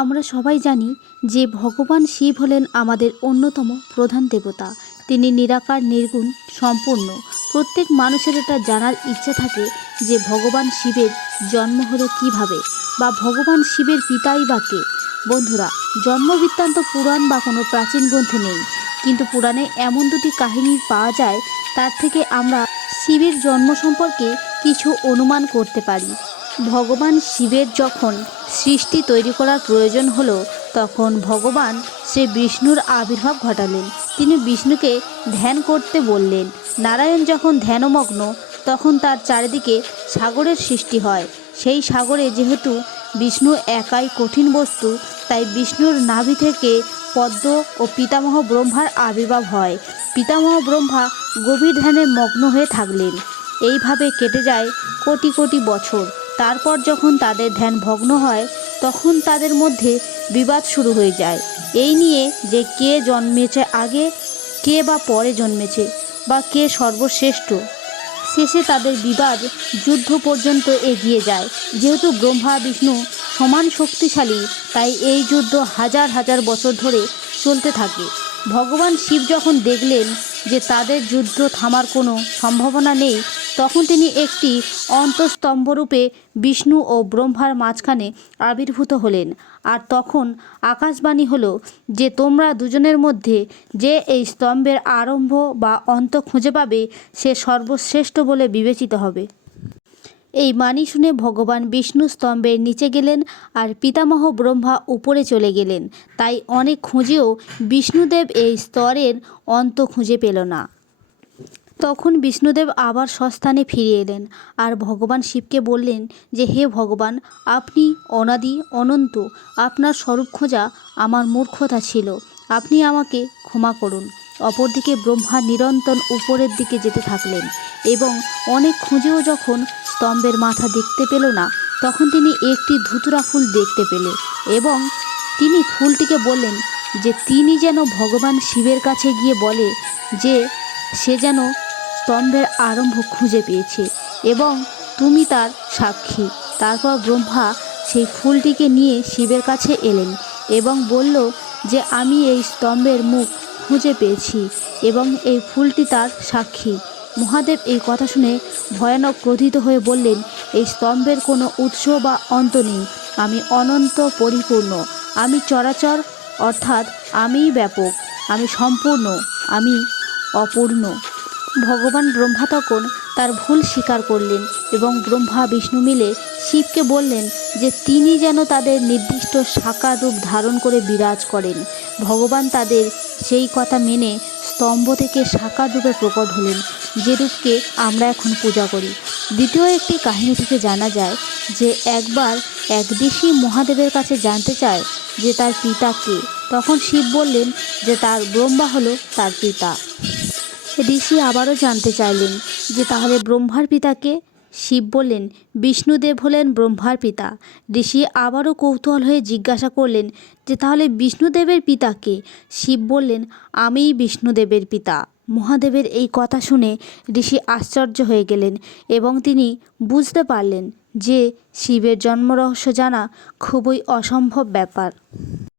আমরা সবাই জানি যে ভগবান শিব হলেন আমাদের অন্যতম প্রধান দেবতা। তিনি নিরাকার, নির্গুণ, সম্পূর্ণ। প্রত্যেক মানুষের এটা জানার ইচ্ছা থাকে যে ভগবান শিবের জন্ম হলো কিভাবে, বা ভগবান শিবের পিতাই বা কে। বন্ধুরা, জন্ম বৃত্তান্ত পুরাণ বা কোনো প্রাচীন গ্রন্থে নেই, কিন্তু পুরাণে এমন দুটি কাহিনী পাওয়া যায়, তার থেকে আমরা শিবের জন্ম সম্পর্কে কিছু অনুমান করতে পারি। ভগবান শিবের যখন সৃষ্টি তৈরি করার প্রয়োজন হলো, তখন ভগবান শ্রী বিষ্ণুর আবির্ভাব ঘটালেন। তিনি বিষ্ণুকে ধ্যান করতে বললেন। নারায়ণ যখন ধ্যানমগ্ন, তখন তার চারিদিকে সাগরের সৃষ্টি হয়। সেই সাগরে যেহেতু বিষ্ণু একাই কঠিন বস্তু, তাই বিষ্ণুর নাভি থেকে পদ্ম ও পিতামহ ব্রহ্মার আবির্ভাব হয়। পিতামহ ব্রহ্মা গভীর ধ্যানে মগ্ন হয়ে থাকলেন। এইভাবে কেটে যায় কোটি কোটি বছর। তারপর যখন তাদের ধ্যান ভগ্ন হয়, তখন তাদের মধ্যে বিবাদ শুরু হয়ে যায় এই নিয়ে যে কে জন্মেছে আগে, কে বা পরে জন্মেছে, বা কে সর্বশ্রেষ্ঠ। শেষে তাদের বিবাদ যুদ্ধ পর্যন্ত এগিয়ে যায়। যেহেতু ব্রহ্মা বিষ্ণু সমান শক্তিশালী, তাই এই যুদ্ধ হাজার হাজার বছর ধরে চলতে থাকে। ভগবান শিব যখন দেখলেন যে তাদের যুদ্ধ থামার কোনো সম্ভাবনা নেই, তখন তিনি একটি অন্তস্তম্ভরূপে বিষ্ণু ও ব্রহ্মার মাঝখানে আবির্ভূত হলেন। আর তখন আকাশবাণী হলো যে তোমরা দুজনের মধ্যে যে এই স্তম্ভের আরম্ভ বা অন্ত খুঁজে পাবে, সে সর্বশ্রেষ্ঠ বলে বিবেচিত হবে। এই বাণী শুনে ভগবান বিষ্ণু স্তম্ভের নিচে গেলেন, আর পিতামহ ব্রহ্মা উপরে চলে গেলেন। তাই অনেক খুঁজেও বিষ্ণুদেব এই স্তরের অন্ত খুঁজে পেল না। তখন বিষ্ণুদেব আবার স্বস্থানে ফিরে এলেন, আর ভগবান শিবকে বললেন যে হে ভগবান, আপনি অনাদি অনন্ত, আপনার স্বরূপ খোঁজা আমার মূর্খতা ছিল, আপনি আমাকে ক্ষমা করুন। অপরদিকে ব্রহ্মা নিরন্তর উপরের দিকে যেতে থাকলেন, এবং অনেক খুঁজেও যখন স্তম্ভের মাথা দেখতে পেল না, তখন তিনি একটি ধুতুরা ফুল দেখতে পেলে, এবং তিনি ফুলটিকে বললেন যে তিনি যেন ভগবান শিবের কাছে গিয়ে বলে যে সে যেন স্তম্ভের আরম্ভ খুঁজে পেয়েছে এবং তুমি তার সাক্ষী। তারপর ব্রহ্মা সেই ফুলটিকে নিয়ে শিবের কাছে এলেন এবং বলল যে আমি এই স্তম্ভের মুখ খুঁজে পেয়েছি এবং এই ফুলটি তার সাক্ষী। মহাদেব এই কথা শুনে ভয়ানক ক্রোধিত হয়ে বললেন, এই স্তম্ভের কোনো উৎস বা অন্ত নেই, আমি অনন্ত পরিপূর্ণ, আমি চরাচর, অর্থাৎ আমিই ব্যাপক, আমি সম্পূর্ণ, আমি অপূর্ণ। ভগবান ব্রহ্মা তখন তার ভুল স্বীকার করলেন এবং ব্রহ্মা বিষ্ণু মিলে শিবকে বললেন যে তিনি যেন তাদের নির্দিষ্ট সাকার রূপ ধারণ করে বিরাজ করেন। ভগবান তাদের সেই কথা মেনে স্তম্ভ থেকে সাকার রূপে প্রকট হলেন, যে রূপকে আমরা এখন পূজা করি। দ্বিতীয় একটি কাহিনী থেকে জানা যায় যে একবার এক ঋষি মহাদেবের কাছে জানতে চায় যে তার পিতা কে। তখন শিব বললেন যে তার ব্রহ্মা হলো তার পিতা। ঋষি আবারও জানতে চাইলেন যে তাহলে ব্রহ্মার পিতাকে। শিব বললেন বিষ্ণুদেব হলেন ব্রহ্মার পিতা। ঋষি আবারও কৌতূহল হয়ে জিজ্ঞাসা করলেন যে তাহলে বিষ্ণুদেবের পিতাকে। শিব বললেন আমিই বিষ্ণুদেবের পিতা। মহাদেবের এই কথা শুনে ঋষি আশ্চর্য হয়ে গেলেন এবং তিনি বুঝতে পারলেন যে শিবের জন্মরহস্য জানা খুবই অসম্ভব ব্যাপার।